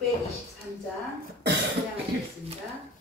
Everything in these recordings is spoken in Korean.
623장 찬양하겠습니다.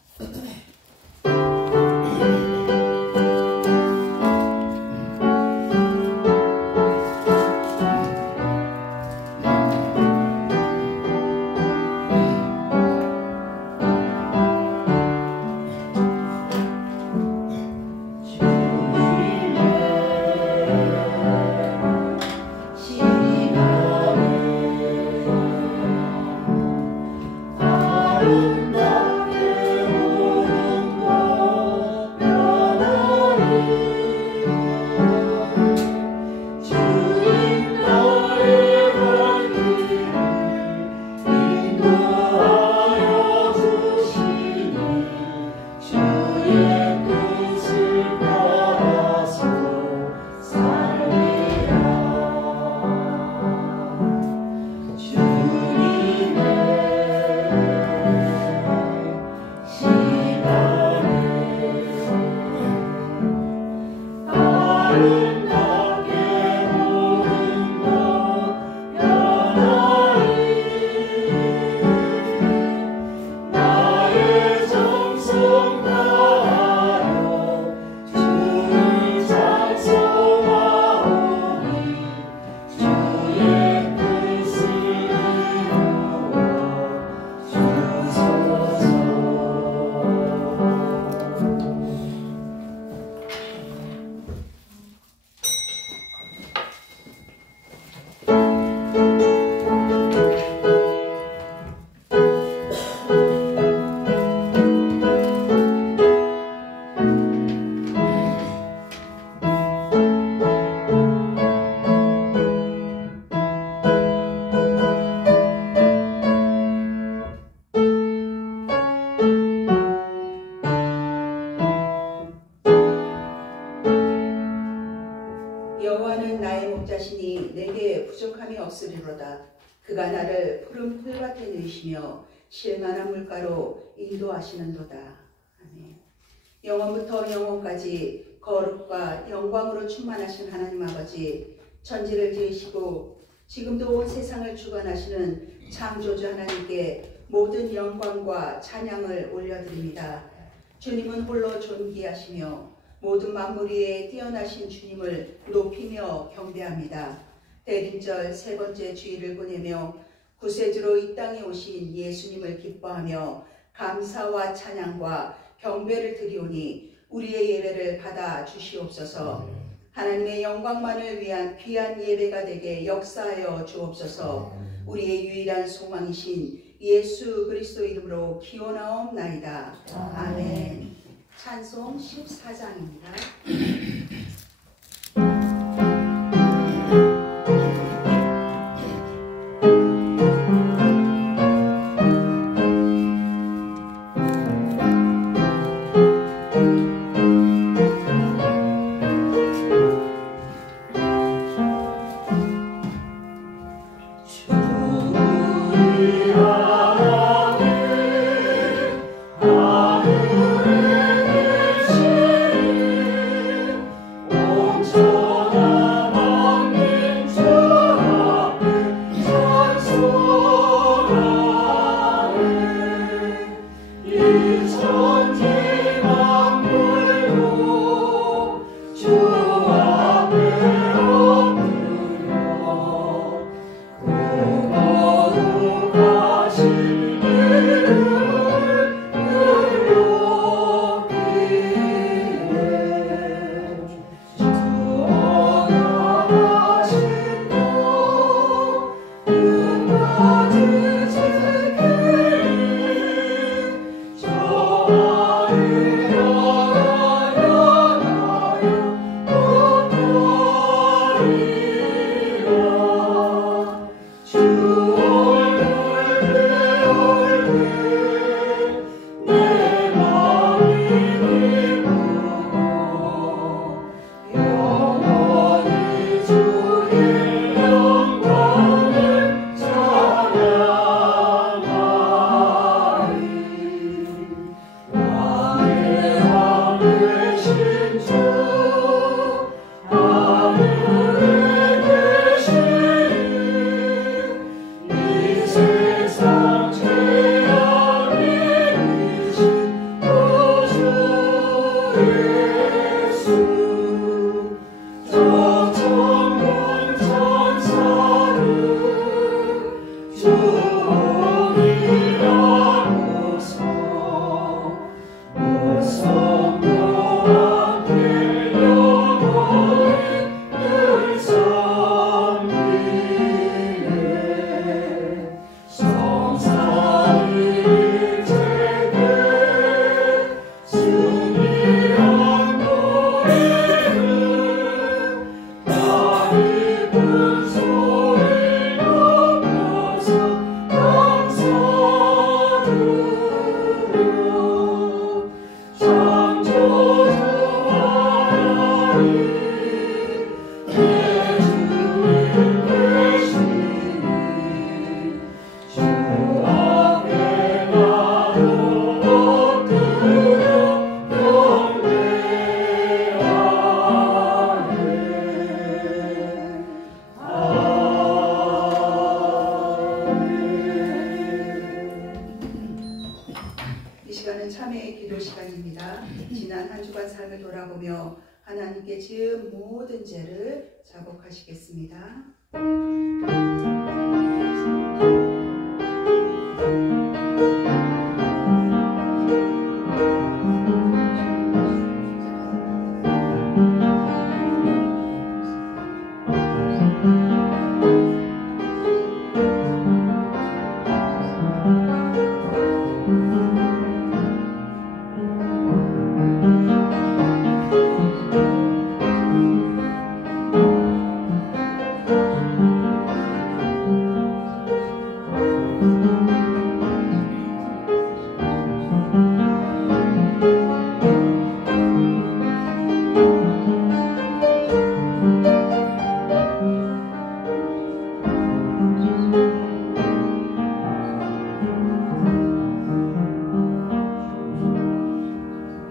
여호와는 나의 목자시니 내게 부족함이 없으리로다. 그가 나를 푸른 풀밭에 누이시며 실만한 물가로 인도하시는도다. 아멘. 영원부터 영원까지 거룩과 영광으로 충만하신 하나님 아버지, 천지를 지으시고 지금도 온 세상을 주관하시는 창조주 하나님께 모든 영광과 찬양을 올려드립니다. 주님은 홀로 존귀하시며 모든 만물 위에 뛰어나신 주님을 높이며 경배합니다. 대림절 세 번째 주일을 보내며 구세주로 이 땅에 오신 예수님을 기뻐하며 감사와 찬양과 경배를 드리오니 우리의 예배를 받아 주시옵소서. 하나님의 영광만을 위한 귀한 예배가 되게 역사하여 주옵소서. 우리의 유일한 소망이신 예수 그리스도 이름으로 기원하옵나이다. 아멘. 찬송 14장입니다. 찬송의 기도 시간입니다. 지난 한 주간 삶을 돌아보며 하나님께 지은 모든 죄를 자복하시겠습니다.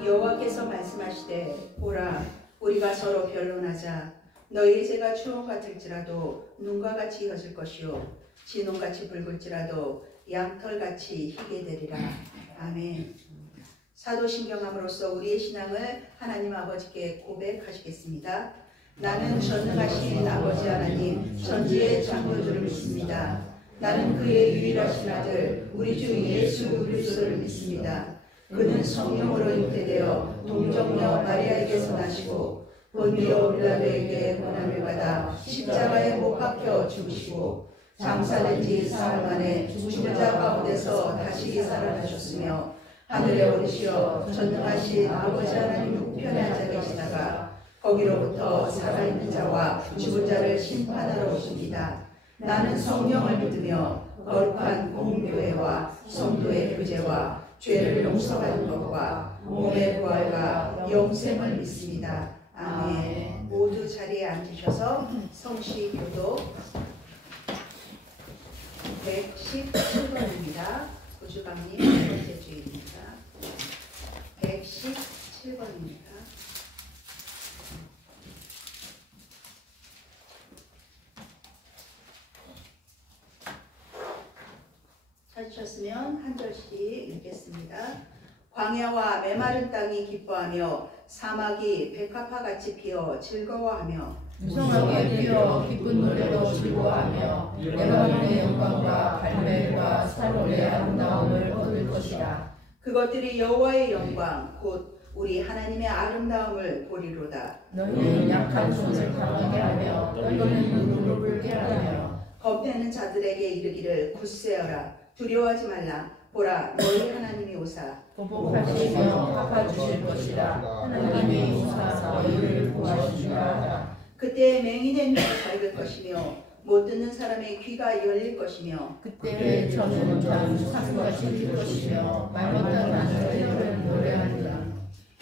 여호와께서 말씀하시되 보라 우리가 서로 변론하자 너희의 죄가 추억 같을지라도 눈과 같이 혀질 것이요 진홍같이 붉을지라도 양털같이 희게 되리라. 아멘. 사도신경함으로써 우리의 신앙을 하나님 아버지께 고백하시겠습니다. 나는 전능하신 아버지 하나님 전지의 창조주를 믿습니다. 나는 그의 유일하신 아들 우리 주 예수 그리스도를 믿습니다. 그는 성령으로 잉태되어 동정녀 마리아에게서 나시고 본디오 빌라도에게 고난을 받아 십자가에 못 박혀 죽으시고 장사된 지 사흘 만에 죽은 자 가운데서 다시 살아나셨으며 하늘에 오르시어 전능하신 아버지 하나님 우편에 앉아 계시다가 거기로부터 살아있는 자와 죽은 자를 심판하러 오십니다. 나는 성령을 믿으며 거룩한 공교회와 성도의 교제와 죄를 용서받는 것과 몸의 부활과 영생을 믿습니다. 아멘. 모두 자리에 앉으셔서 성시교도 117번입니다. 구주방님 첫 번째 주입니다. 117번입니다. 찾으셨으면 한 절씩 읽겠습니다. 광야와 메마른 땅이 기뻐하며 사막이 백합화같이 피어 즐거워하며 무성하게 피어 기쁜 노래로 즐거워하며 레바논의 영광과 갈멜과 사론의 아름다움을 얻을 것이라. 그것들이 여호와의 영광 곧 우리 하나님의 아름다움을 보리로다. 너희는 약한 손을 강하게 하며 너희는 무릎을 꿇으며 겁내는 자들에게 이르기를 굳세어라. 두려워하지 말라. 보라 너희 하나님이 오사 보복하시며 갚아주실 것이라. 하나님이 오사 너희를 구하시리라 하라. 그때 맹인의 눈이 밝을 것이며 못 듣는 사람의 귀가 열릴 것이며 그때 저는 산같이 뛸 것이며 말 못하는 자들은 노래하리라.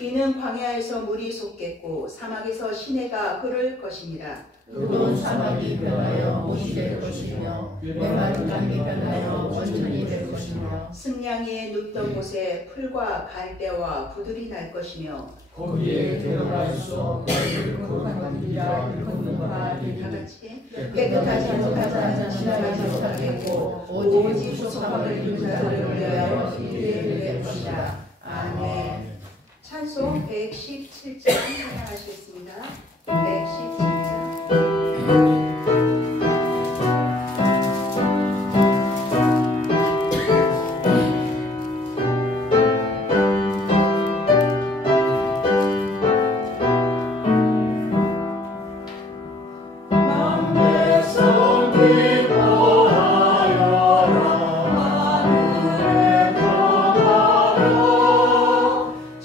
이는 광야에서 물이 솟겠고 사막에서 시내가 흐를 것이니라. 뜨거운 사막이 변하여 못이 될 것이며 메마른 땅이 변하여 원천이 될 것이며 승냥이의 눕던 곳에 풀과 갈대와 부들이 날 것이며 거기에 들어갈 수 없는 거룩한 길이라 일컫는 바라. 다같이 깨끗하지 못하자 지나가지 못하겠고 오직 소속함을 입은 자를 위하여 이르게 될 것이다. 아멘. 찬송 117장 찬양하시겠습니다. 117장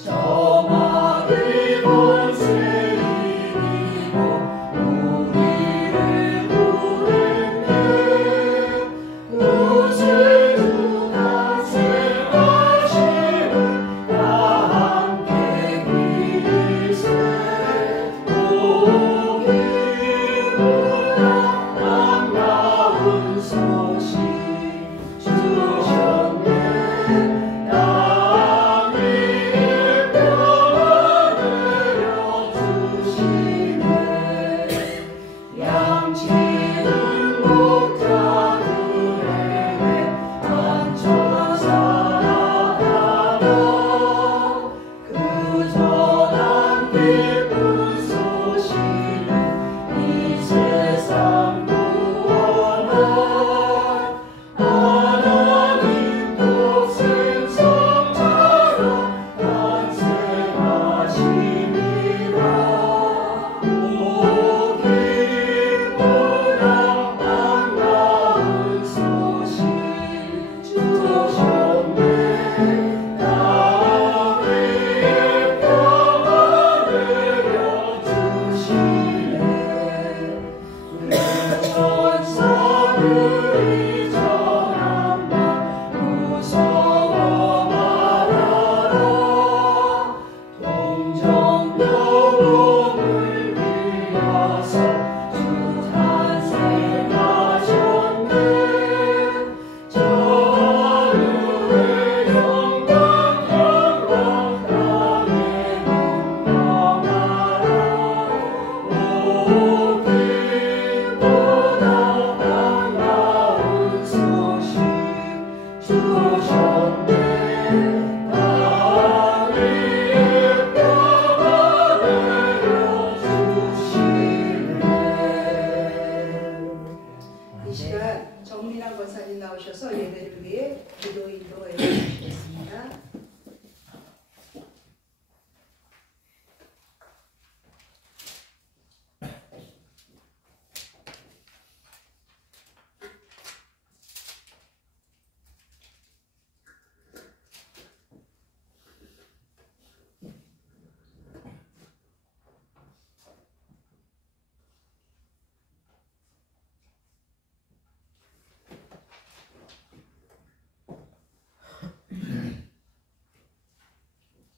저 마귀 이 시간 정민환 권사님 나오셔서 예배를 위해 기도 인도해 주시겠습니다.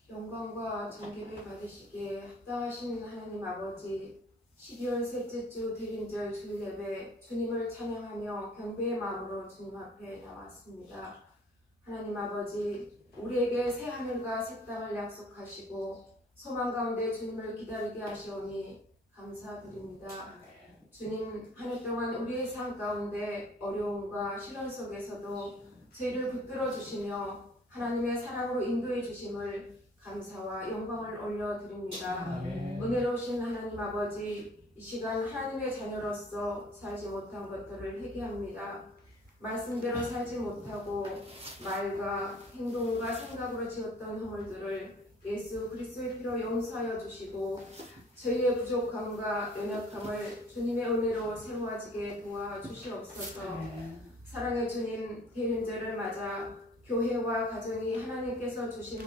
영광과 존귀를 받으시기에 합당하신 하나님 아버지, 12월 셋째 주 대림절 주일 예배 주님을 찬양하며 경배의 마음으로 주님 앞에 나왔습니다. 하나님 아버지, 우리에게 새 하늘과 새 땅을 약속하시고 소망 가운데 주님을 기다리게 하시오니 감사드립니다. 주님, 한 해 동안 우리의 삶 가운데 어려움과 시련 속에서도 죄를 붙들어 주시며 하나님의 사랑으로 인도해 주심을 감사와 영광을 올려드립니다. 은혜로우신 하나님 아버지, 이 시간 하나님의 자녀로서 살지 못한 것들을 회개합니다. 말씀대로 살지 못하고 말과 행동과 생각으로 지었던 허물들을 예수 그리스도의 피로 용서하여 주시고 저희의 부족함과 연약함을 주님의 은혜로 새로워지게 도와주시옵소서. 사랑의 주님, 대림절을 맞아 교회와 가정이 하나님께서 주신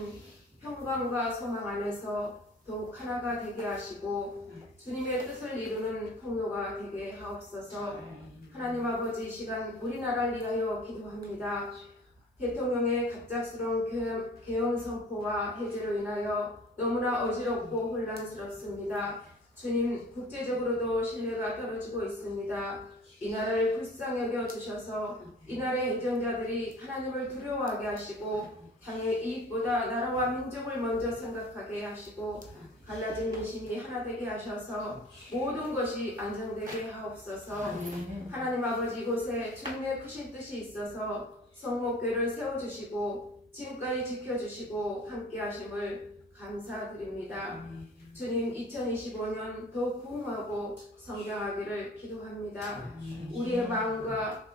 평강과 소망 안에서 더욱 하나가 되게 하시고 주님의 뜻을 이루는 통로가 되게 하옵소서. 하나님 아버지, 이 시간 우리나라를 위하여 기도합니다. 대통령의 갑작스러운 개헌 선포와 해제로 인하여 너무나 어지럽고 혼란스럽습니다. 주님, 국제적으로도 신뢰가 떨어지고 있습니다. 이 나라를 불쌍히 여겨주셔서 이 나라의 애정자들이 하나님을 두려워하게 하시고 당의 이익보다 나라와 민족을 먼저 생각하게 하시고 갈라진 민심이 하나 되게 하셔서 모든 것이 안정되게 하옵소서. 하나님 아버지, 이곳에 주님의 크신 뜻이 있어서 성목교회를 세워주시고 지금까지 지켜주시고 함께 하심을 감사드립니다. 주님, 2025년 더욱 부흥하고 성장하기를 기도합니다. 우리의 마음과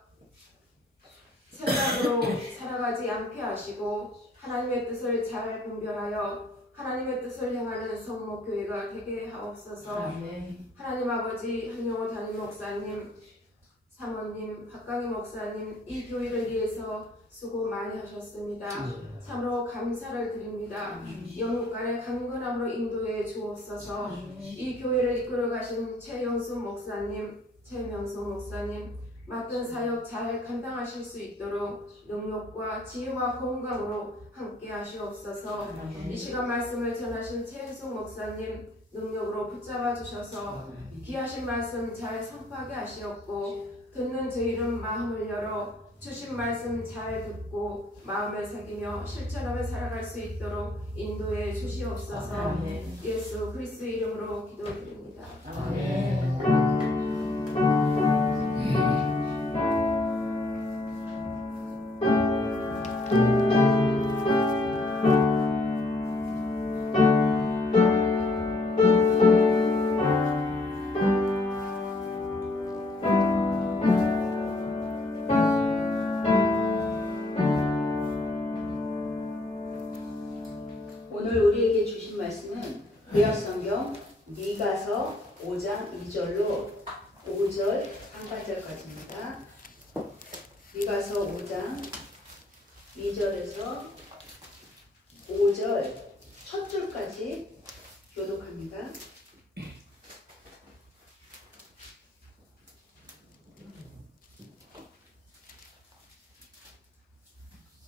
생각으로 살아가지 않게 하시고 하나님의 뜻을 잘 분별하여 하나님의 뜻을 행하는 성목교회가 되게 하옵소서. 하나님 아버지, 한영호 담임 목사님, 사모님, 박강희 목사님, 이 교회를 위해서 수고 많이 하셨습니다. 참으로 감사를 드립니다. 영육간의 강건함으로 인도해 주옵소서. 이 교회를 이끌어 가신 최영순 목사님, 최명숙 목사님, 맡은 사역 잘 감당하실 수 있도록 능력과 지혜와 건강으로 함께 하시옵소서. 이 시간 말씀을 전하신 최은숙 목사님 능력으로 붙잡아 주셔서 귀하신 말씀 잘 선포하게 하시옵고 듣는 저희는 마음을 열어 주신 말씀 잘 듣고 마음에 새기며 실천하며 살아갈 수 있도록 인도해 주시옵소서. 예수 그리스도의 이름으로 기도드립니다. 아멘. 오늘 우리에게 주신 말씀은 구약성경 미가서 5장 2절로 5절 상반절까지입니다. 미가서 5장 2절에서 5절 첫 줄까지 교독합니다.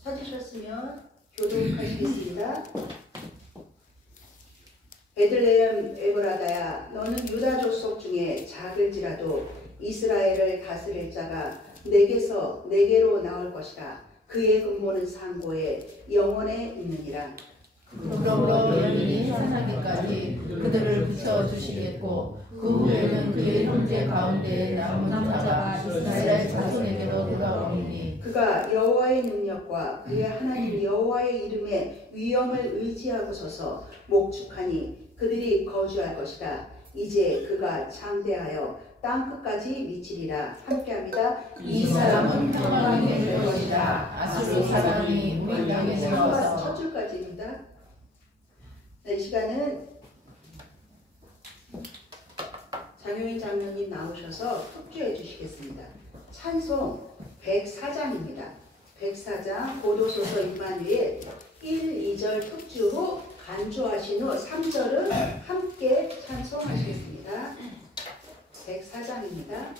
찾으셨으면 교독하시겠습니다. 베들레헴 에브라다야, 너는 유다 족속 중에 작을지라도 이스라엘을 다스릴 자가 내게로 나올 것이라. 그의 근본은 상고에 영원에 있느니라. 그러므로 연인이 해산하기까지 그들을 붙여주시겠고 그 후에는 그의 형제 가운데 남은 자가 이스라엘 자손에게로 돌아오리니 그가 여호와의 능력과 그의 하나님 여호와의 이름의 위엄을 의지하고 서서 목축하니 그들이 거주할 것이다. 이제 그가 장대하여 땅끝까지 미치리라. 함께합니다. 이 사람은 평강이 될 것이다. 아수르 사람이 우리 땅에 들어와서 첫 줄까지입니다. 이 시간은 장효인 장로님 나오셔서 특주해 주시겠습니다. 찬송 104장입니다. 104장 고도소서 임마누엘 1, 2절 특주로 간주하신 후 3절은 함께 찬송하시겠습니다. 104장입니다.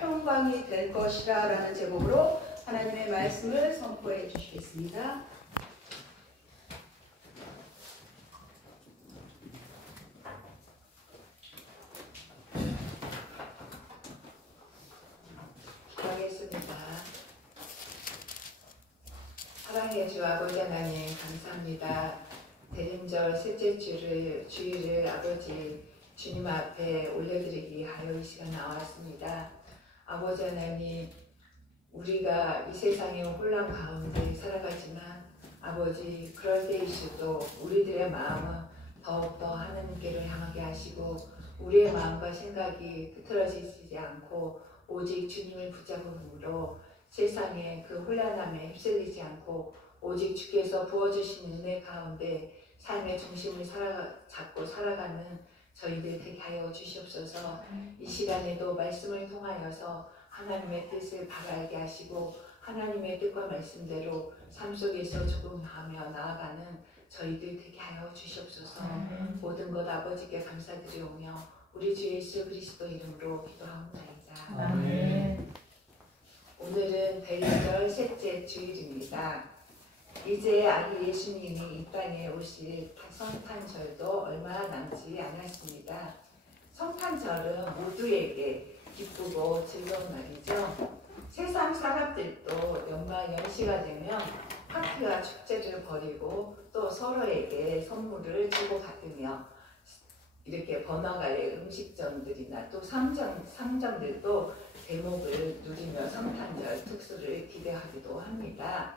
평강이 될 것이라 라는 제목으로 하나님의 말씀을 선포해 주시겠습니다. 기도하겠습니다. 사랑의 주 아버지 하나님 감사합니다. 대림절 셋째 주일을 아버지 주님 앞에 올려드리기 하여 이 시간 나왔습니다. 아버지 하나님, 우리가 이 세상의 혼란 가운데 살아가지만 아버지 그럴 때일수도 우리들의 마음은 더욱더 하나님께로 향하게 하시고 우리의 마음과 생각이 흐트러지지 않고 오직 주님을 붙잡음으로 세상의 그 혼란함에 휩쓸리지 않고 오직 주께서 부어주신 은혜 가운데 삶의 중심을 잡고 살아가는 저희들 되게 하여 주시옵소서. 이 시간에도 말씀을 통하여서 하나님의 뜻을 바라게 하시고 하나님의 뜻과 말씀대로 삶 속에서 적응하며 나아가는 저희들 되게 하여 주시옵소서. 모든 것 아버지께 감사드리오며 우리 주 예수 그리스도 이름으로 기도하옵나이다. 아멘. 오늘은 대림절 셋째 주일입니다. 이제 아기 예수님이 이 땅에 오실 성탄절도 얼마 남지 않았습니다. 성탄절은 모두에게 기쁘고 즐거운 날이죠. 세상 사람들도 연말 연시가 되면 파티와 축제를 벌이고 또 서로에게 선물을 주고받으며 이렇게 번화가의 음식점들이나 또 상점들도 대목을 누리며 성탄절 특수를 기대하기도 합니다.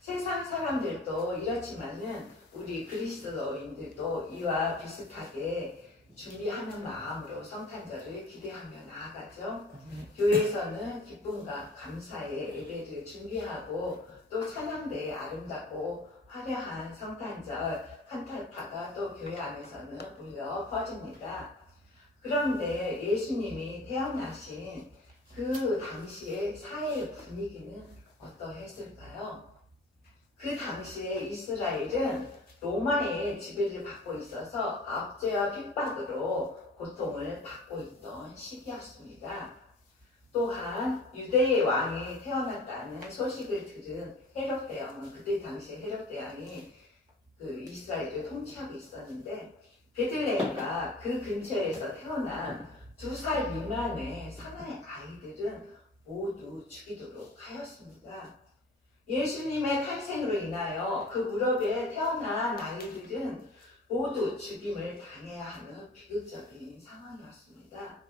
세상 사람들도 이렇지만은 우리 그리스도인들도 이와 비슷하게 준비하는 마음으로 성탄절을 기대하며 나아가죠. 교회에서는 기쁨과 감사의 예배를 준비하고 또 찬양대의 아름답고 화려한 성탄절 칸타타가 또 교회 안에서는 울려 퍼집니다. 그런데 예수님이 태어나신 그 당시의 사회 분위기는 어떠했을까요? 그 당시에 이스라엘은 로마의 지배를 받고 있어서 압제와 핍박으로 고통을 받고 있던 시기였습니다. 또한 유대의 왕이 태어났다는 소식을 들은 헤롯 대왕은 그때 당시에 헤롯 대왕이 그 이스라엘을 통치하고 있었는데 베들레헴과 그 근처에서 태어난 2살 미만의 사나이 아이들은 모두 죽이도록 하였습니다. 예수님의 탄생으로 인하여 그 무렵에 태어난 아이들은 모두 죽임을 당해야 하는 비극적인 상황이었습니다.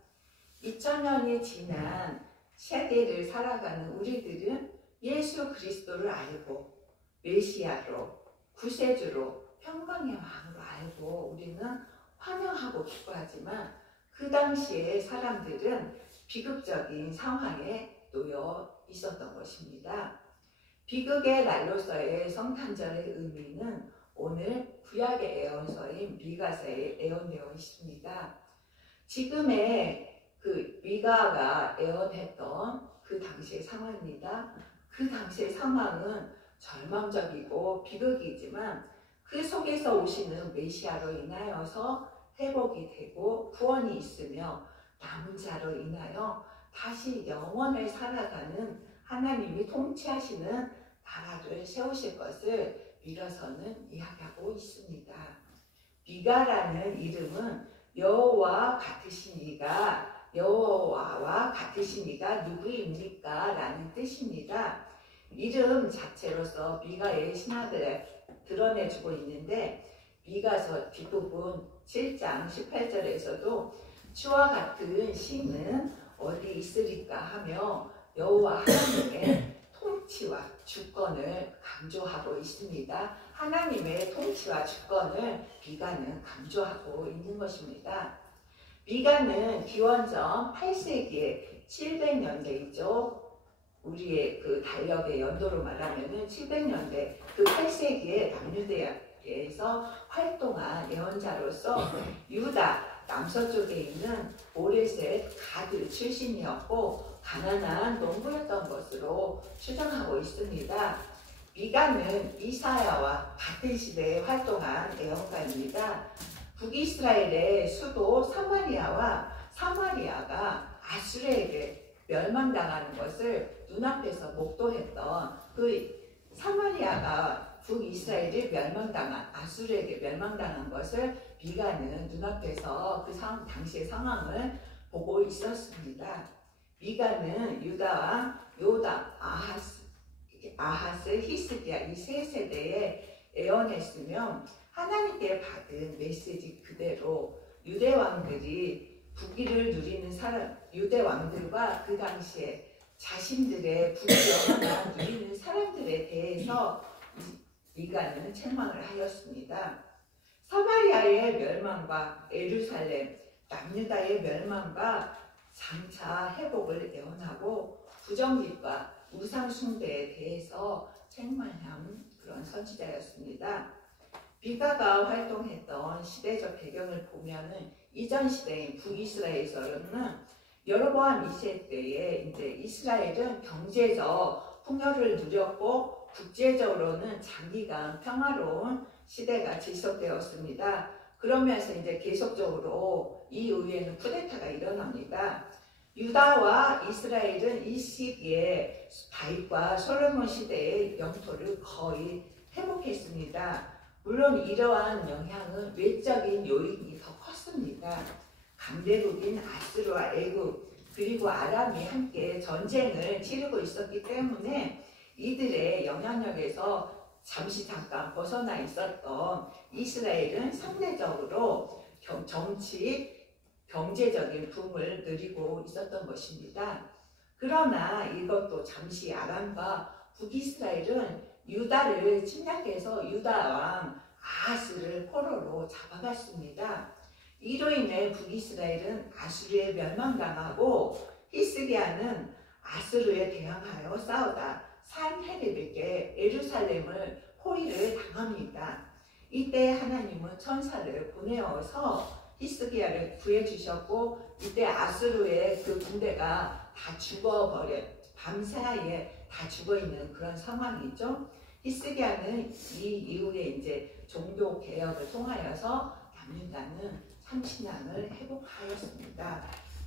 2000년이 지난 세대를 살아가는 우리들은 예수 그리스도를 알고 메시아로 구세주로 평강의 왕으로 알고 우리는 환영하고 기뻐하지만 그 당시에 사람들은 비극적인 상황에 놓여 있었던 것입니다. 비극의 날로서의 성탄절의 의미는 오늘 구약의 예언서인 미가서에 예언되어 있습니다. 지금의 그 미가가 예언했던 그 당시의 상황입니다. 그 당시의 상황은 절망적이고 비극이지만 그 속에서 오시는 메시아로 인하여서 회복이 되고 구원이 있으며 남은 자로 인하여 다시 영원을 살아가는 하나님이 통치하시는 나라를 세우실 것을 미가서는 이야기하고 있습니다. 미가라는 이름은 여호와와 같으신 이가 누구입니까? 라는 뜻입니다. 이름 자체로서 미가의 신학을 드러내주고 있는데 미가서 뒷부분 7장 18절에서도 주와 같은 신은 어디 있으리까 하며 여호와 하나님의 통치와 주권을 강조하고 있습니다. 하나님의 통치와 주권을 미가는 강조하고 있는 것입니다. 미가는 기원전 8세기에 700년대이죠. 우리의 그 달력의 연도로 말하면은 700년대 그 8세기에 남유대에서 활동한 예언자로서 유다 남서쪽에 있는 모레셋 가드 출신이었고 가난한 농부였던 것으로 추정하고 있습니다. 미가는 이사야와 같은 시대에 활동한 예언가입니다. 북이스라엘의 수도 사마리아가 아수르에게 멸망당하는 것을 눈앞에서 목도했던 그 사마리아가 북이스라엘이 아수르에게 멸망당한 것을 미가는 눈앞에서 그 당시의 상황을 보고 있었습니다. 미가는 유다왕 요담, 아하스, 히스기야 이 세 세대에 예언했으며 하나님께 받은 메시지 그대로 유대 왕들이 부귀를 누리는 유대 왕들과 그 당시에 자신들의 부귀를 하나 누리는 사람들에 대해서 미가는 책망을 하였습니다. 사마리아의 멸망과 예루살렘, 남유다의 멸망과 장차 회복을 예언하고 부정깃과 우상 숭배에 대해서 책망한 그런 선지자였습니다. 미가가 활동했던 시대적 배경을 보면은 이전 시대인 북이스라엘에서는 여로보암 2세 때에 이제 이스라엘은 경제적 풍요를 누렸고 국제적으로는 장기간 평화로운 시대가 지속되었습니다. 그러면서 이제 계속적으로 이 이후에는 쿠데타가 일어납니다. 유다와 이스라엘은 이 시기에 다윗과 솔로몬 시대의 영토를 거의 회복했습니다. 물론 이러한 영향은 외적인 요인이 더 컸습니다. 강대국인 아수르와 애굽 그리고 아람이 함께 전쟁을 치르고 있었기 때문에 이들의 영향력에서 잠깐 벗어나 있었던 이스라엘은 상대적으로 정치, 경제적인 붐을 누리고 있었던 것입니다. 그러나 이것도 잠시 아람과 북이스라엘은 유다를 침략해서 유다 왕 아하스를 포로로 잡아갔습니다. 이로 인해 북이스라엘은 아수르에 멸망당하고 히스기야는 아수르에 대항하여 싸우다 산헤립에게 예루살렘을 포위를 당합니다. 이때 하나님은 천사를 보내어서 히스기야를 구해주셨고 이때 아수르의 그 군대가 다 죽어버려 밤사이에 다 죽어있는 그런 상황이죠. 히스기야는 이 이후에 이제 종교 개혁을 통하여서 남유다는 참신앙을 회복하였습니다.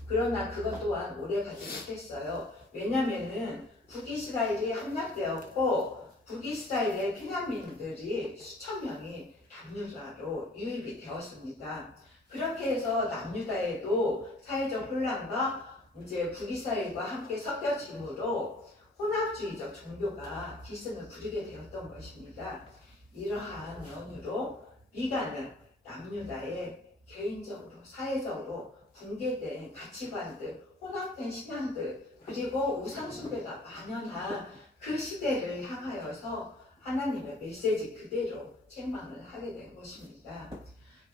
그러나 그것 또한 오래가지 못했어요. 왜냐하면은 북이스라엘이 함락되었고 북이스라엘의 피난민들이 수천 명이 남유다로 유입이 되었습니다. 그렇게 해서 남유다에도 사회적 혼란과 이제 북이스라엘과 함께 섞여짐으로 혼합주의적 종교가 기승을 부리게 되었던 것입니다. 이러한 연유로 미가는 남유다의 개인적으로 사회적으로 붕괴된 가치관들, 혼합된 신앙들 그리고 우상숭배가 만연한 그 시대를 향하여서 하나님의 메시지 그대로 책망을 하게 된 것입니다.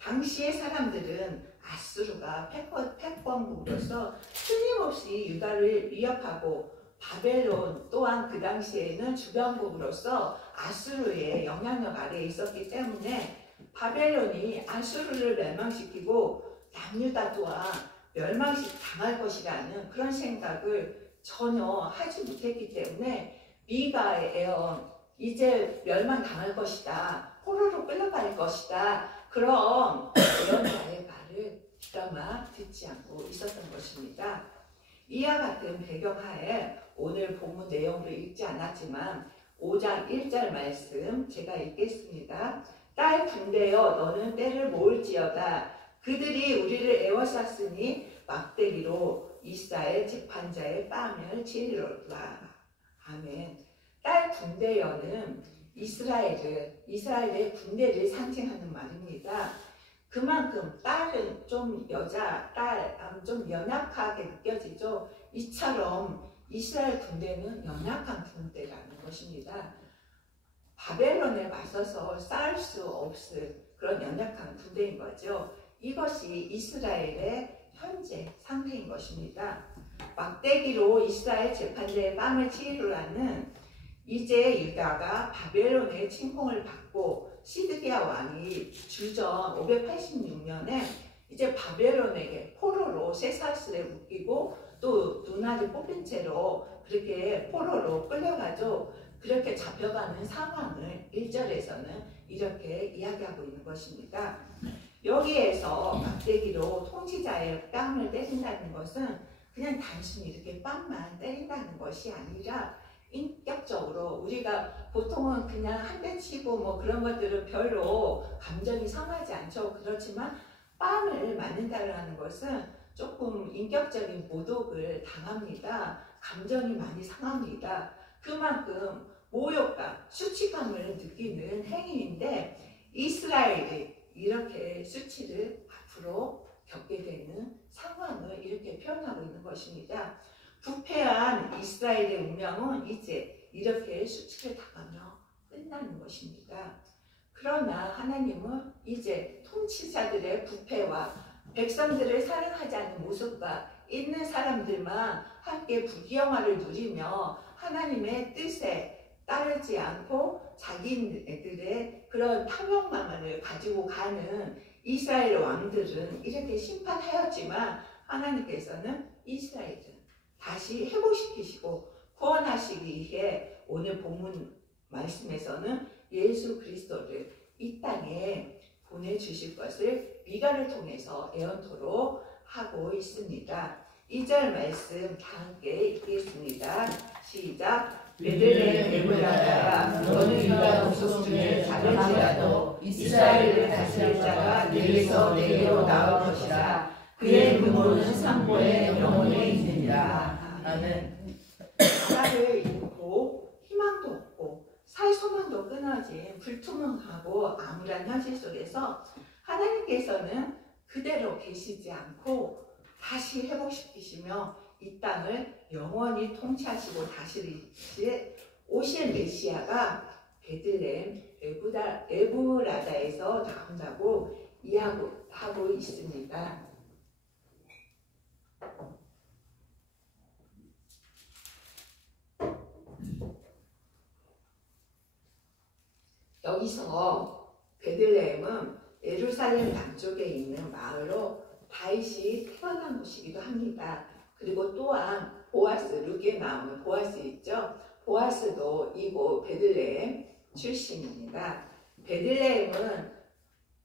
당시의 사람들은 아수르가 패권국으로서 끊임없이 유다를 위협하고 바벨론 또한 그 당시에는 주변국으로서 아수르의 영향력 아래에 있었기 때문에 바벨론이 아수르를 멸망시키고 남유다 또한 멸망당할 것이라는 그런 생각을 전혀 하지 못했기 때문에 미가의 애언 이제 멸망당할 것이다. 포로로 끌려갈 것이다. 그런 예언자의 말을 귀담아 듣지 않고 있었던 것입니다. 이와 같은 배경하에 오늘 본문 내용도 읽지 않았지만 5장 1절 말씀 제가 읽겠습니다. 딸 군대여 너는 때를 모을지어다. 그들이 우리를 에워쌌으니 막대기로 이스라엘 재판자의 뺨을 치리로다. 아멘. 딸 군대여는 이스라엘의 군대를 상징하는 말입니다. 그만큼 딸은 좀 좀 연약하게 느껴지죠. 이처럼 이스라엘 군대는 연약한 군대라는 것입니다. 바벨론에 맞서서 싸울 수 없을 그런 연약한 군대인 거죠. 이것이 이스라엘의 현재 상태인 것입니다. 막대기로 이스라엘 재판자의 뺨을 치리라는 이제 유다가 바벨론의 침공을 받고 시드기야 왕이 주전 586년에 이제 바벨론에게 포로로 쇠사슬에 묶이고 또 눈알이 뽑힌 채로 그렇게 포로로 끌려가죠. 그렇게 잡혀가는 상황을 1절에서는 이렇게 이야기하고 있는 것입니다. 여기에서 막대기로 통치자의 뺨을 때린다는 것은 그냥 단순히 이렇게 뺨만 때린다는 것이 아니라 인격적으로 우리가 보통은 그냥 한 대 치고 뭐 그런 것들은 별로 감정이 상하지 않죠. 그렇지만 뺨을 맞는다는 것은 조금 인격적인 모독을 당합니다. 감정이 많이 상합니다. 그만큼 모욕감, 수치감을 느끼는 행위인데 이스라엘이 이렇게 수치를 앞으로 겪게 되는 상황을 이렇게 표현하고 있는 것입니다. 부패한 이스라엘의 운명은 이제 이렇게 수치를 당하며 끝나는 것입니다. 그러나 하나님은 이제 통치자들의 부패와 백성들을 사랑하지 않는 모습과 있는 사람들만 함께 부귀영화를 누리며 하나님의 뜻에 따르지 않고 자기네들의 그런 탐욕만을 가지고 가는 이스라엘 왕들은 이렇게 심판하였지만 하나님께서는 이스라엘을 다시 회복시키시고 구원하시기 위해 오늘 본문 말씀에서는 예수 그리스도를 이 땅에 보내주실 것을 미가를 통해서 예언토록 하고 있습니다. 2절 말씀 다 함께 읽겠습니다. 시작. 베들레헴 에브라다야 너는 유다 족속 중에 작을지라도 이스라엘을 다스릴 자가 내게서 내게로 나올 것이라. 그의 근본은 상고의 영혼에 있느니라. 아멘. 나라를 잃고 희망도 없고 살 소망도 끊어진 불투명하고 암울한 현실 속에서 하나님께서는 그대로 계시지 않고 다시 회복시키시며 이 땅을 영원히 통치하시고 다스리실 오실 메시아가 베들레헴 에브라다에서 나온다고 이야기하고 있습니다. 여기서 베들레헴은 예루살렘 남쪽에 있는 마을로 다윗이 태어난 곳이기도 합니다. 그리고 또한 보아스, 룩에 나오는 보아스 있죠? 보아스도 이곳 베들레헴 출신입니다. 베들레헴은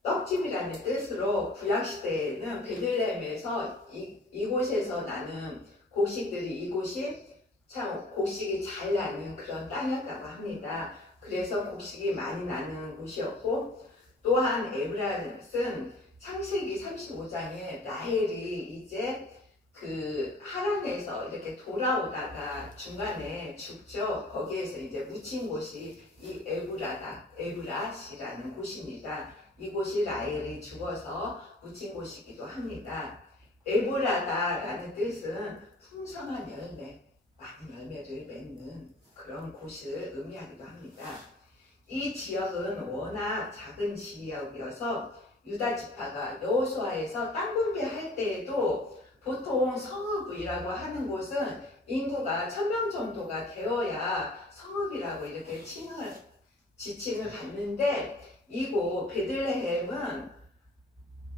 떡집이라는 뜻으로 구약시대에는 베들레헴에서 이곳에서 나는 곡식들이 이곳이 참 곡식이 잘 나는 그런 땅이었다고 합니다. 그래서 곡식이 많이 나는 곳이었고 또한 에브라스는 창세기 35장에 라헬이 이제 그 하란에서 이렇게 돌아오다가 중간에 죽죠. 거기에서 이제 묻힌 곳이 이 에브라시라는 곳입니다. 이곳이 라헬이 죽어서 묻힌 곳이기도 합니다. 에브라다라는 뜻은 풍성한 열매, 많은 열매를 맺는 그런 곳을 의미하기도 합니다. 이 지역은 워낙 작은 지역이어서 유다 지파가 여호수아에서 땅 분배할 때에도 보통 성읍이라고 하는 곳은 인구가 1000명 정도가 되어야 성읍이라고 이렇게 지칭을 받는데 이곳 베들레헴은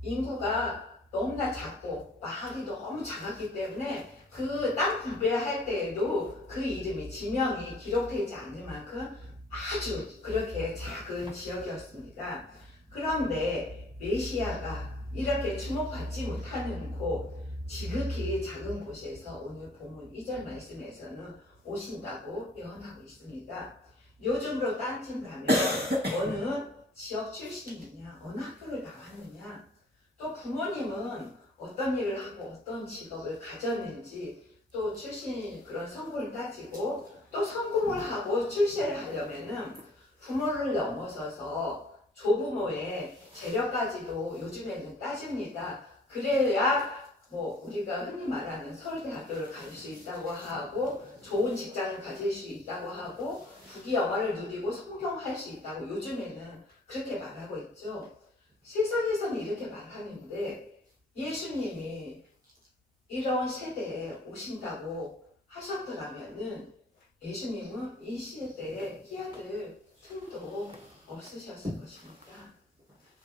인구가 너무나 작고 마을이 너무 작았기 때문에 그 땅 분배할 때에도 그 이름이 지명이 기록되지 않을 만큼 아주 그렇게 작은 지역이었습니다. 그런데 메시아가 이렇게 주목받지 못하는 곳, 지극히 작은 곳에서 오늘 본문 2절 말씀에서는 오신다고 예언하고 있습니다. 요즘으로 따진다면 어느 지역 출신이냐, 어느 학교를 나왔느냐, 또 부모님은 어떤 일을 하고 어떤 직업을 가졌는지, 또 출신 그런 성분을 따지고 또 성공을 하고 출세를 하려면은 부모를 넘어서서 조부모의 재력까지도 요즘에는 따집니다. 그래야 뭐 우리가 흔히 말하는 서울대학교를 가질 수 있다고 하고 좋은 직장을 가질 수 있다고 하고 부귀영화를 누리고 성공할 수 있다고 요즘에는 그렇게 말하고 있죠. 세상에서는 이렇게 말하는데 예수님이 이런 세대에 오신다고 하셨더라면은 예수님은 이 시대에 끼어들 틈도 없으셨을 것입니다.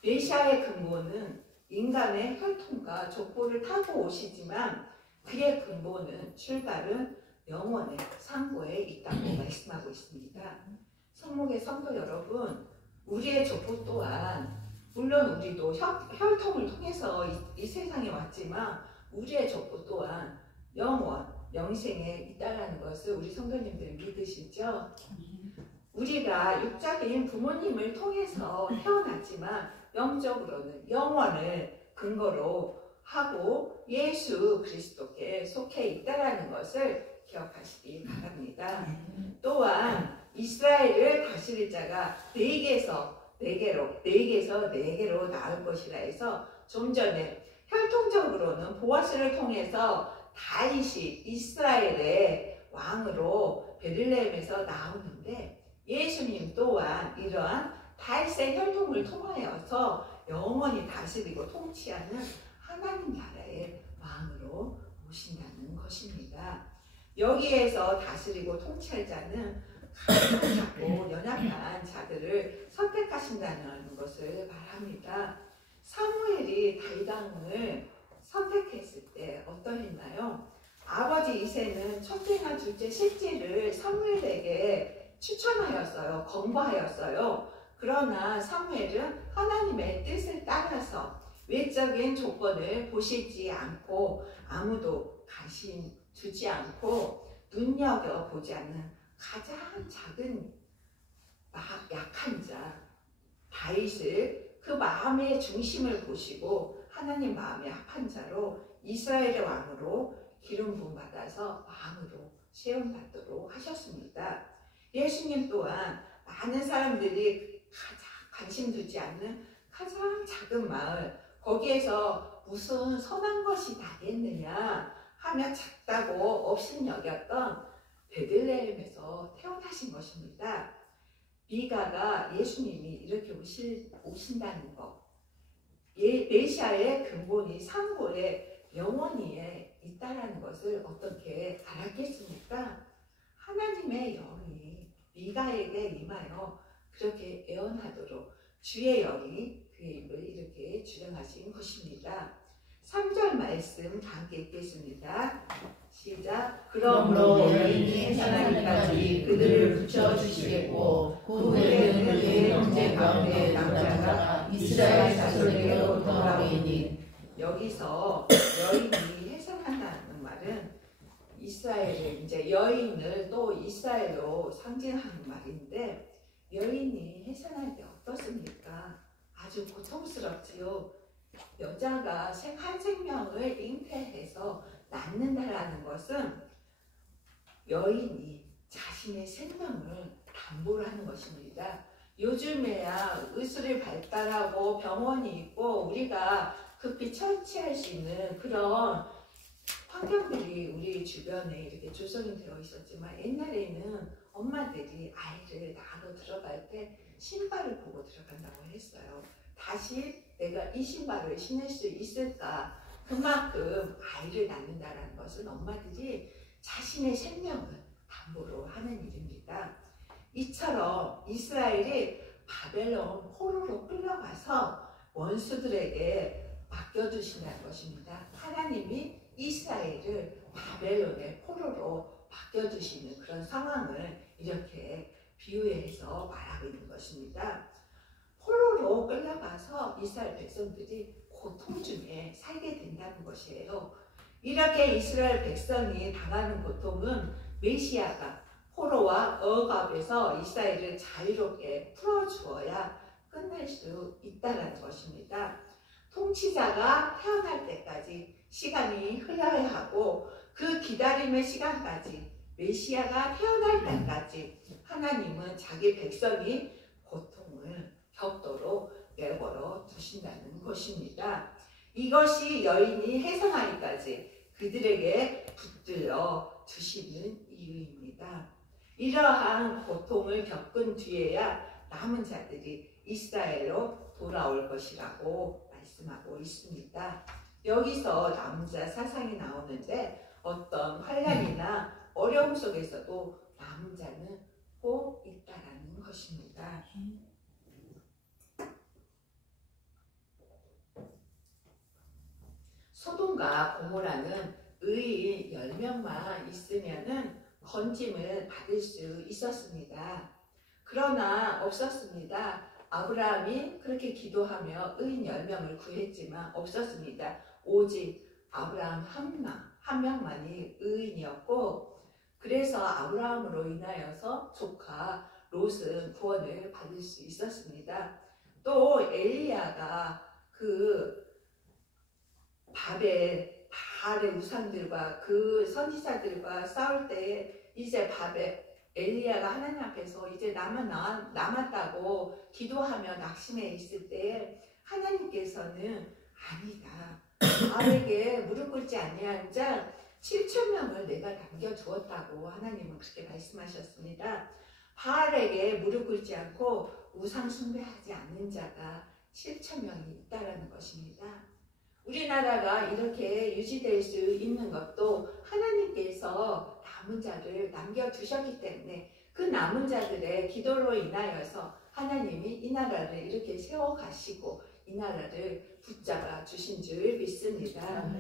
메시아의 근본은 인간의 혈통과 족보를 타고 오시지만 그의 근본은 출발은 영원의 상고에 있다고 말씀하고 있습니다. 성목의 성도 여러분, 우리의 족보 또한 물론 우리도 혈통을 통해서 이 세상에 왔지만 우리의 족보 또한 영원, 영생에 있다는 것을 우리 성도님들 믿으시죠? 우리가 육적인 부모님을 통해서 태어났지만 영적으로는 영원을 근거로 하고 예수 그리스도께 속해 있다는 것을 기억하시기 바랍니다. 또한 이스라엘을 다스릴 자가 네개로 나올 것이라 해서 좀 전에 혈통적으로는 보아스를 통해서 다윗이 이스라엘의 왕으로 베들레헴에서 나오는데 예수님 또한 이러한 다윗의 혈통을 통하여서 영원히 다스리고 통치하는 하나님 나라의 왕으로 오신다는 것입니다. 여기에서 다스리고 통치할 자는 작고 연약한 자들을 선택하신다는 것을 말합니다. 사무엘이 다윗 왕을 선택했을 때 어떠했나요? 아버지 이새는 첫째나 둘째, 셋째를 사무엘에게 추천하였어요. 권고하였어요. 그러나 사무엘은 하나님의 뜻을 따라서 외적인 조건을 보시지 않고 아무도 관심 두지 않고 눈여겨보지 않는 가장 작은 약한 자 다윗을 그 마음의 중심을 보시고 하나님 마음에 합한 자로 이스라엘의 왕으로 기름 부음 받아서 왕으로 세움받도록 하셨습니다. 예수님 또한 많은 사람들이 가장 관심 두지 않는 가장 작은 마을, 거기에서 무슨 선한 것이 나겠느냐 하며 작다고 업신여겼던 베들레헴에서 태어나신 것입니다. 미가가 예수님이 이렇게 오신다는 것, 메시아의 근본이 상고의 영원히에 있다라는 것을 어떻게 알았겠습니까? 하나님의 영이 미가에게 임하여 그렇게 예언하도록 주의 영이 그의 입을 이렇게 주장하신 것입니다. 3절 말씀 함께 읽겠습니다. 시작. 그러므로 여인이 해산하기까지 그들을 붙여주시겠고 그 후에는 그의 형제 가운데 남자가 이스라엘 자손에게로 돌아오리니. 여기서 여인이 해산한다는 말은 이스라엘의 이제 여인을 또 이스라엘로 상징하는 말인데, 여인이 해산할 때 어떻습니까? 아주 고통스럽지요. 여자가 한 생명을 잉태해서 낳는다라는 것은 여인이 자신의 생명을 담보로 하는 것입니다. 요즘에야 의술이 발달하고 병원이 있고 우리가 급히 처치할 수 있는 그런 환경들이 우리 주변에 이렇게 조성이 되어 있었지만, 옛날에는 엄마들이 아이를 낳으러 들어갈 때 신발을 보고 들어간다고 했어요. 다시 내가 이 신발을 신을 수 있을까? 그만큼 아이를 낳는다는 것은 엄마들이 자신의 생명을 담보로 하는 일입니다. 이처럼 이스라엘이 바벨론 포로로 끌려가서 원수들에게 맡겨두신다는 것입니다. 하나님이 이스라엘을 바벨론의 포로로 맡겨두시는 그런 상황을 이렇게 비유해서 말하고 있는 것입니다. 포로로 끌려가서 이스라엘 백성들이 고통 중에 살게 된다는 것이에요. 이렇게 이스라엘 백성이 당하는 고통은 메시아가 포로와 억압에서 이스라엘을 자유롭게 풀어주어야 끝날 수 있다는 것입니다. 통치자가 태어날 때까지 시간이 흘러야 하고, 그 기다림의 시간까지, 메시아가 태어날 때까지 하나님은 자기 백성이 고통을 겪도록 내버려 두신다는 것입니다. 이것이 여인이 해산하기까지 그들에게 붙들어 두시는 이유입니다. 이러한 고통을 겪은 뒤에야 남은 자들이 이스라엘로 돌아올 것이라고 말씀하고 있습니다. 여기서 남자 사상이 나오는데, 어떤 환난이나 어려움 속에서도 남은 자는 꼭 있다라는 것입니다. 소돔과 고모라는 의인 10명만 있으면은 건짐을 받을 수 있었습니다. 그러나 없었습니다. 아브라함이 그렇게 기도하며 의인 10명을 구했지만 없었습니다. 오직 아브라함 한 명만이 의인이었고, 그래서 아브라함으로 인하여서 조카 롯은 구원을 받을 수 있었습니다. 또 엘리야가 그 바알의 우상들과 그 선지자들과 싸울 때 이제 엘리야가 하나님 앞에서 이제 남았다고 기도하며 낙심해 있을 때 하나님께서는 아니다, 바알에게 무릎 꿇지 아니한 자 7,000명을 내가 남겨두었다고 하나님은 그렇게 말씀하셨습니다. 바알에게 무릎 꿇지 않고 우상 숭배하지 않는 자가 7,000명이 있다라는 것입니다. 우리나라가 이렇게 유지될 수 있는 것도 하나님께서 남은 자를 남겨두셨기 때문에, 그 남은 자들의 기도로 인하여서 하나님이 이 나라를 이렇게 세워가시고 이 나라를 붙잡아 주신 줄 믿습니다.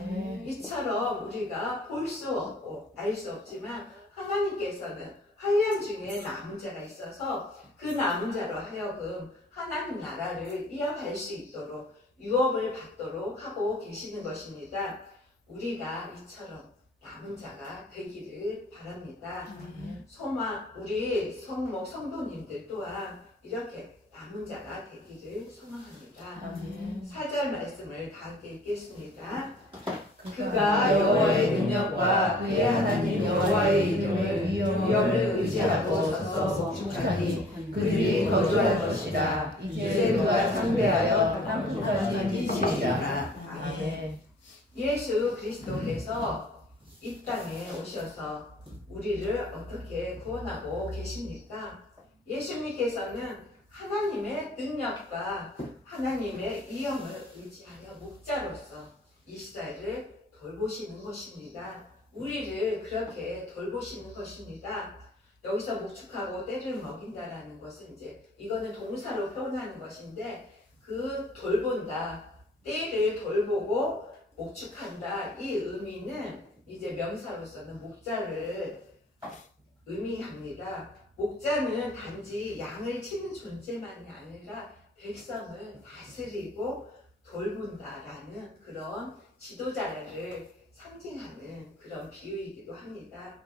이처럼 우리가 볼 수 없고 알 수 없지만 하나님께서는 환난 중에 남은 자가 있어서 그 남은 자로 하여금 하나님 나라를 이어갈 수 있도록 유업을 받도록 하고 계시는 것입니다. 우리가 이처럼 남은 자가 되기를 바랍니다. 우리 성도님들 또한 이렇게 남은 자가 되기를 소망합니다. 4절 말씀을 다 함께 읽겠습니다. 그가 여호와의 능력과 그의 하나님 여호와의 이름을 위엄을 의지하고 서서 목축하니 그들이 거주할 것이라. 이제 누가 상대하여 땅끝까지 미치리라. 아멘. 예수 그리스도께서 이 땅에 오셔서 우리를 어떻게 구원하고 계십니까? 예수님께서는 하나님의 능력과 하나님의 위엄을 의지하여 목자로서 이스라엘을 돌보시는 것입니다. 우리를 그렇게 돌보시는 것입니다. 여기서 목축하고 떼를 먹인다라는 것은 이거는 동사로 표현하는 것인데, 그 돌본다, 떼를 돌보고 목축한다, 이 의미는 이제 명사로서는 목자를 의미합니다. 목자는 단지 양을 치는 존재만이 아니라 백성을 다스리고 돌본다라는 그런 지도자를 상징하는 그런 비유이기도 합니다.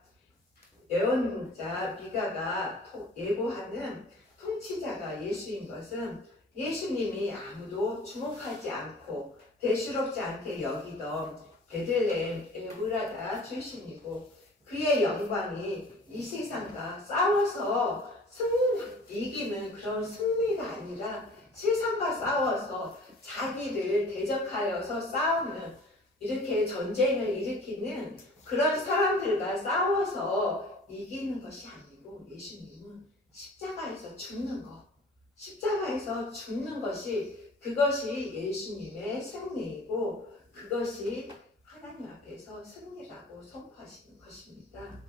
예언자 미가가 예고하는 통치자가 예수인 것은 예수님이 아무도 주목하지 않고 대수롭지 않게 여기던 베들레헴 에브라다 출신이고, 그의 영광이 이 세상과 싸워서 이기는 그런 승리가 아니라 세상과 싸워서 자기를 대적하여서 싸우는, 이렇게 전쟁을 일으키는 그런 사람들과 싸워서 이기는 것이 아니고, 예수님은 십자가에서 죽는 것, 십자가에서 죽는 것이, 그것이 예수님의 승리이고 그것이 하나님 앞에서 승리라고 선포하시는 것입니다.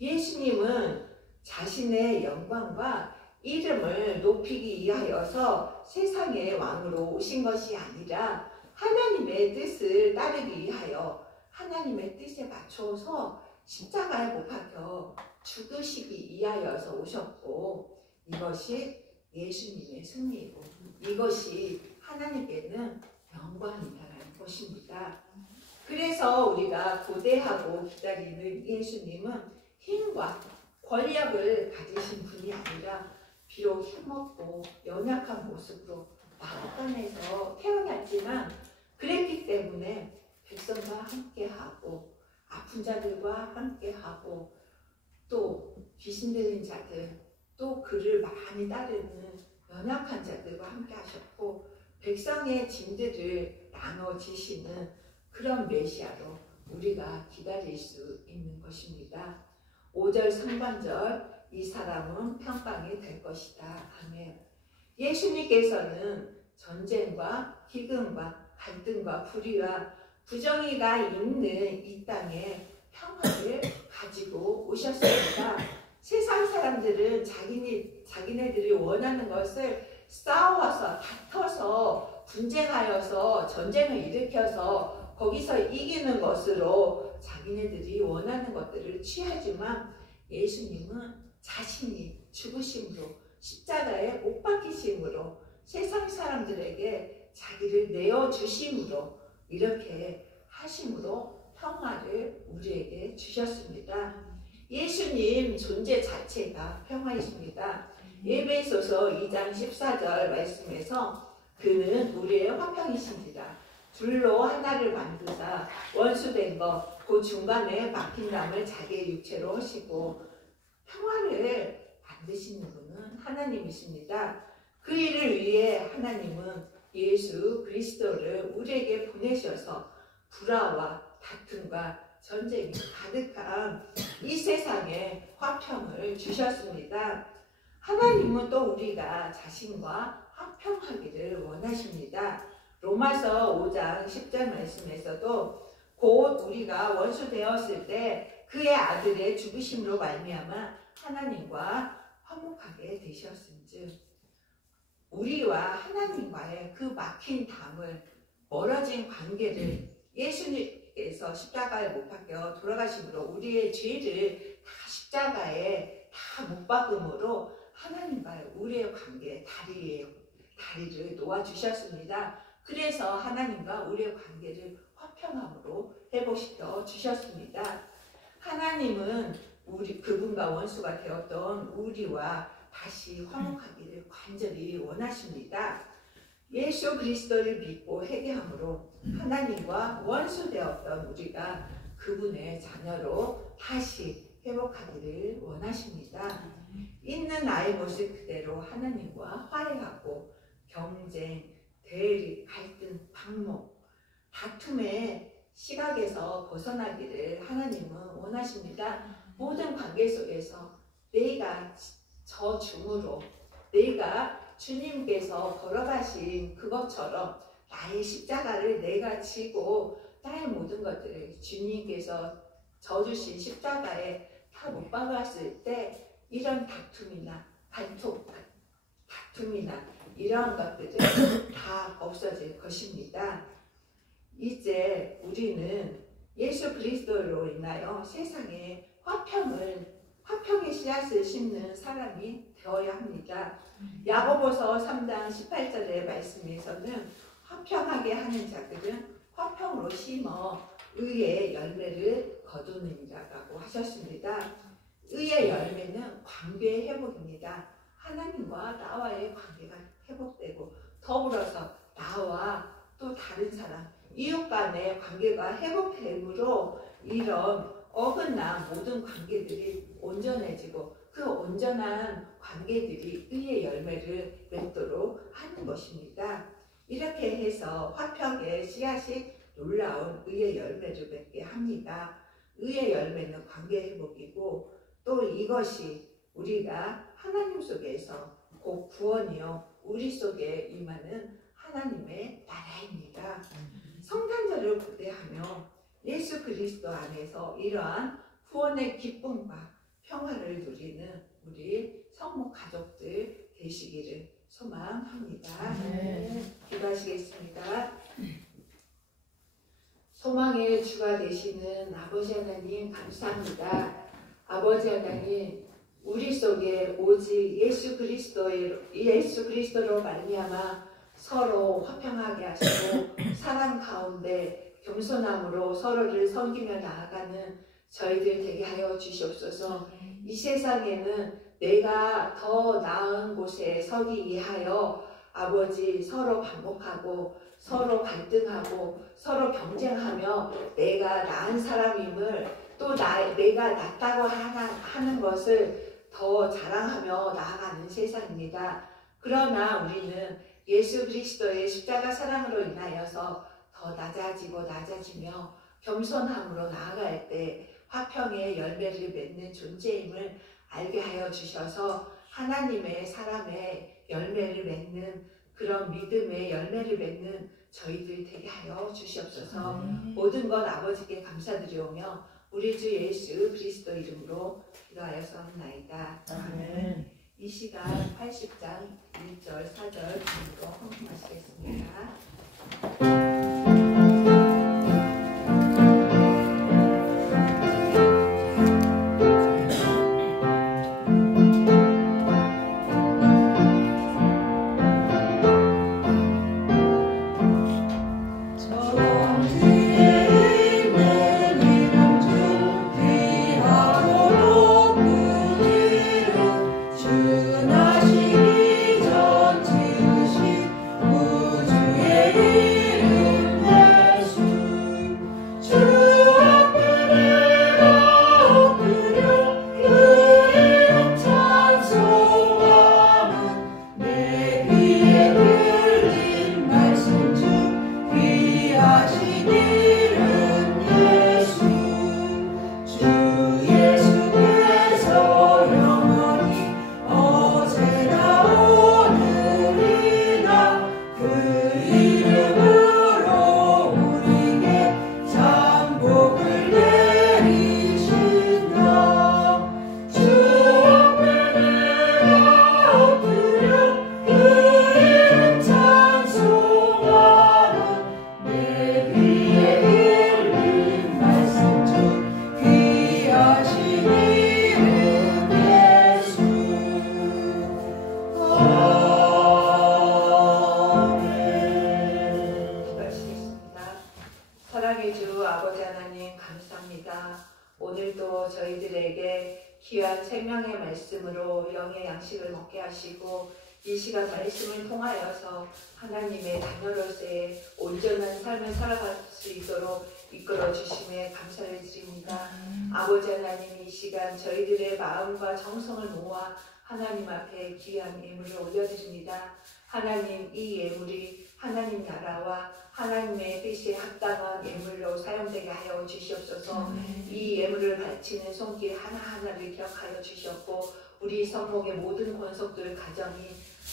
예수님은 자신의 영광과 이름을 높이기 위하여서 세상의 왕으로 오신 것이 아니라 하나님의 뜻을 따르기 위하여 하나님의 뜻에 맞춰서 십자가에 못 박혀 죽으시기 위하여서 오셨고, 이것이 예수님의 승리이고 이것이 하나님께는 영광이다라는 것입니다. 그래서 우리가 고대하고 기다리는 예수님은 힘과 권력을 가지신 분이 아니라 비록 힘없고 연약한 모습으로 마가단에서 태어났지만, 그랬기 때문에 백성과 함께하고 아픈 자들과 함께하고 또 귀신 들린 자들, 또 그를 많이 따르는 연약한 자들과 함께 하셨고, 백성의 짐들을 나눠지시는 그런 메시아로 우리가 기다릴 수 있는 것입니다. 5절 상반절, 이 사람은 평강이 될 것이다. 아멘. 예수님께서는 전쟁과 기근과 갈등과 불의와 부정의가 있는 이 땅에 평화를 가지고 오셨습니다. 세상 사람들은 자기네들이 원하는 것을 싸워서 다퉈서 분쟁하여서 전쟁을 일으켜서 거기서 이기는 것으로 자기네들이 원하는 것들을 취하지만, 예수님은 자신이 죽으심으로 십자가에 못 박히심으로 세상 사람들에게 자기를 내어주심으로 이렇게 하심으로 평화를 우리에게 주셨습니다. 예수님 존재 자체가 평화이십니다. 에베소서 2장 14절 말씀에서 그는 우리의 화평이십니다. 둘로 하나를 만드사 원수된 것 그 중간에 막힌 담을 자기의 육체로 하시고, 평화를 만드시는 분은 하나님이십니다. 그 일을 위해 하나님은 예수 그리스도를 우리에게 보내셔서 불화와 다툼과 전쟁이 가득한 이 세상에 화평을 주셨습니다. 하나님은 또 우리가 자신과 화평하기를 원하십니다. 로마서 5장 10절 말씀에서도 곧 우리가 원수 되었을 때 그의 아들의 죽으심으로 말미암아 하나님과 화목하게 되셨은즉, 우리와 하나님과의 그 막힌 담을, 멀어진 관계를 예수님께서 십자가에 못 박혀 돌아가심으로 우리의 죄를 다 십자가에 다 못 박음으로 하나님과의 우리의 관계 다리를 놓아주셨습니다. 그래서 하나님과 우리의 관계를 화평함으로 회복시켜 주셨습니다. 하나님은 그분과 원수가 되었던 우리와 다시 화목하기를 간절히 원하십니다. 예수 그리스도를 믿고 회개함으로 하나님과 원수되었던 우리가 그분의 자녀로 다시 회복하기를 원하십니다. 있는 나의 모습 그대로 하나님과 화해하고 경쟁, 대립, 갈등, 방목, 다툼의 시각에서 벗어나기를 하나님은 원하십니다. 모든 관계 속에서 내가 저중으로 내가 주님께서 걸어가신 그것처럼 나의 십자가를 내가 지고 나의 모든 것들을 주님께서 져주신 십자가에 다 못 박았을 때 이런 다툼이나 다툼이나 이러한 것들은 다 없어질 것입니다. 이제 우리는 예수 그리스도로 인하여 세상에 화평의 씨앗을 심는 사람이 되어야 합니다. 야고보서 3장 18절의 말씀에서는 화평하게 하는 자들은 화평으로 심어 의의 열매를 거두느니라고 하셨습니다. 의의 열매는 관계의 회복입니다. 하나님과 나와의 관계가 회복되고 더불어서 나와 또 다른 사람, 이웃 간의 관계가 회복됨으로 이런 어긋난 모든 관계들이 온전해지고 그 온전한 관계들이 의의 열매를 맺도록 하는 것입니다. 이렇게 해서 화평의 씨앗이 놀라운 의의 열매를 맺게 합니다. 의의 열매는 관계 회복이고 또 이것이 우리가 하나님 속에서 곧 구원이요 우리 속에 임하는 하나님의 나라입니다. 성탄절을 고대하며 예수 그리스도 안에서 이러한 구원의 기쁨과 평화를 누리는 우리 성모 가족들 되시기를 소망합니다. 기도하시겠습니다. 소망의 주가 되시는 아버지 하나님 감사합니다. 아버지 하나님 우리 속에 오직 예수 그리스도로 말미암아 서로 화평하게 하시고 사랑 가운데 겸손함으로 서로를 섬기며 나아가는 저희들 되게 하여 주시옵소서. 이 세상에는 내가 더 나은 곳에 서기 위하여 아버지 서로 반복하고 서로 갈등하고 서로 경쟁하며 내가 나은 사람임을 또 내가 낫다고 하는 것을 더 자랑하며 나아가는 세상입니다. 그러나 우리는 예수 그리스도의 십자가 사랑으로 인하여서 더 낮아지며 겸손함으로 나아갈 때 화평의 열매를 맺는 존재임을 알게 하여 주셔서 하나님의 사람의 열매를 맺는 그런 믿음의 열매를 맺는 저희들 되게 하여 주시옵소서. 모든 것 아버지께 감사드리오며 우리 주 예수 그리스도 이름으로 기도하였사옵나이다. 아멘. 이 시간 80장 1절 4절 으로 헌금하시겠습니다. 주나시기 전 지으신 우주의 이름 주옵소서. 오늘도 저희들에게 귀한 생명의 말씀으로 영의 양식을 먹게 하시고 이 시간 말씀을 통하여서 하나님의 자녀로서의 온전한 삶을 살아갈 수 있도록 이끌어 주심에 감사를 드립니다. 아버지 하나님, 이 시간 저희들의 마음과 정성을 모아 하나님 앞에 귀한 예물을 올려드립니다. 하나님, 이 예물이 하나님 나라와 하나님의 뜻에 합당한 예물로 사용되게 하여 주시옵소서. 이 예물을 바치는 손길 하나하나를 기억하여 주시옵고 우리 성목의 모든 권속들 가정이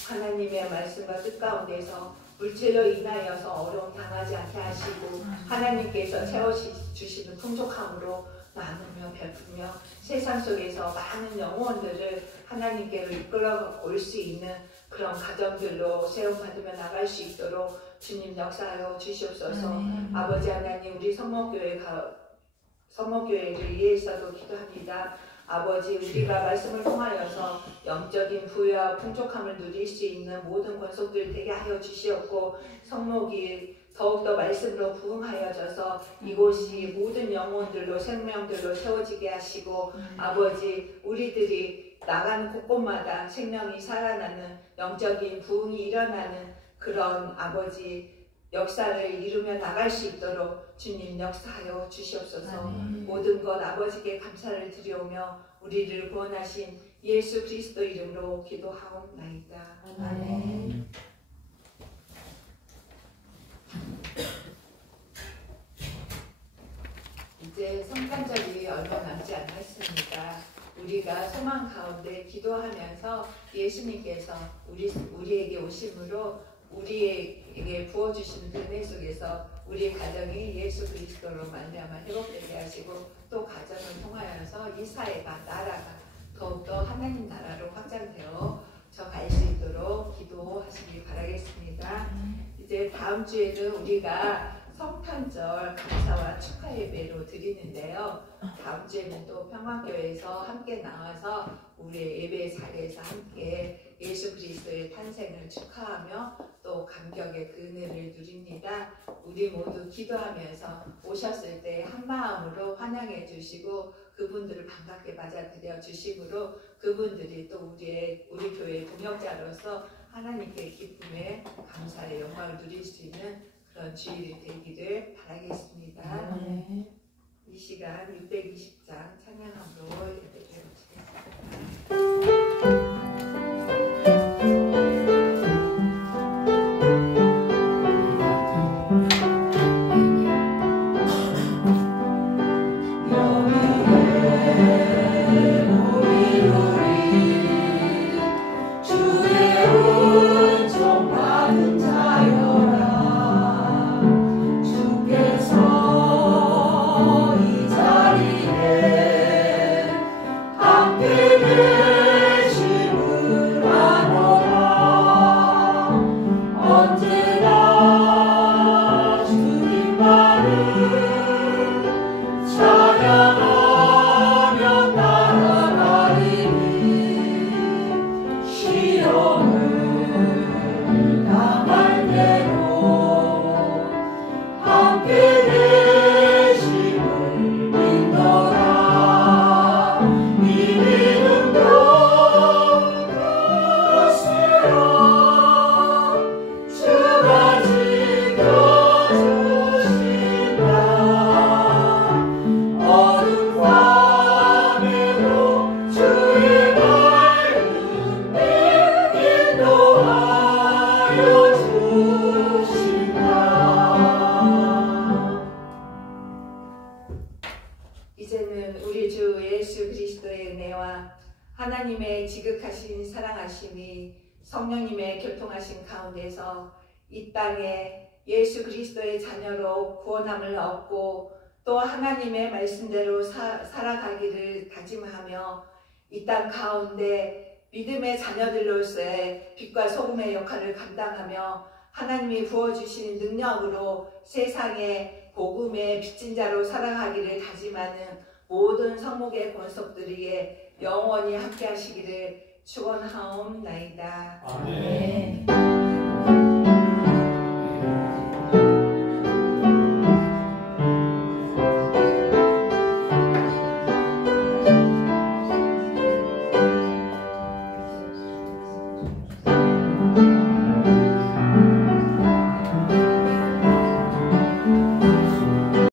하나님의 말씀과 뜻 가운데서 물질로 인하여서 어려움 당하지 않게 하시고 하나님께서 채워주시는 풍족함으로 나누며 베풀며 세상 속에서 많은 영혼들을 하나님께로 이끌어 올 수 있는 그런 가정들로 세움받으며 나갈 수 있도록 주님 역사하여 주시옵소서. 아버지 하나님, 우리 성목교회를 위해서도 기도합니다. 아버지, 우리가 말씀을 통하여서 영적인 부유와 풍족함을 누릴 수 있는 모든 권속들 되게 하여 주시옵고 성목이 더욱더 말씀으로 부흥하여져서 이곳이 모든 영혼들로 생명들로 채워지게 하시고 아버지, 우리들이 나가는 곳곳마다 생명이 살아나는 영적인 부흥이 일어나는 그런 아버지 역사를 이루며 나갈 수 있도록 주님 역사하여 주시옵소서. 모든 것 아버지께 감사를 드리오며 우리를 구원하신 예수 그리스도 이름으로 기도하옵나이다. 아멘. 이제 성탄절이 얼마 남지 않았습니다. 우리가 소망 가운데 기도하면서 예수님께서 우리에게 오심으로 우리에게 부어주시는 은혜 속에서 우리의 가정이 예수 그리스도로 말미암아 회복되게 하시고 또 가정을 통하여서 이 사회가 나라가 더욱더 하나님 나라로 확장되어 저 갈 수 있도록 기도하시길 바라겠습니다. 이제 다음 주에는 우리가 성탄절 감사와 축하 예배로 드리는데요. 다음 주에는 또 평화교회에서 함께 나와서 우리의 예배 자리에서 함께 예수 그리스도의 탄생을 축하하며 또 감격의 그 은혜를 누립니다. 우리 모두 기도하면서 오셨을 때 한 마음으로 환영해 주시고 그분들을 반갑게 맞아들여 주심으로 그분들이 또 우리 교회의 동역자로서 하나님께 기쁨에 감사의 영광을 누릴 수 있는 그런 주일이 되기를 바라겠습니다. 이 시간 620장 찬양함으로 예배를 마치겠습니다. 이제는 우리 주 예수 그리스도의 은혜와 하나님의 지극하신 사랑하심이 성령님의 교통하신 가운데서 이 땅에 예수 그리스도의 자녀로 구원함을 얻고 또 하나님의 말씀대로 살아가기를 다짐하며 이 땅 가운데 믿음의 자녀들로서의 빛과 소금의 역할을 감당하며 하나님이 부어주신 능력으로 세상에 복음의 빚진 자로 살아가기를 다짐하는 모든 성목의 권속들이에 영원히 함께 하시기를 축원하옵나이다. 아멘. 주시며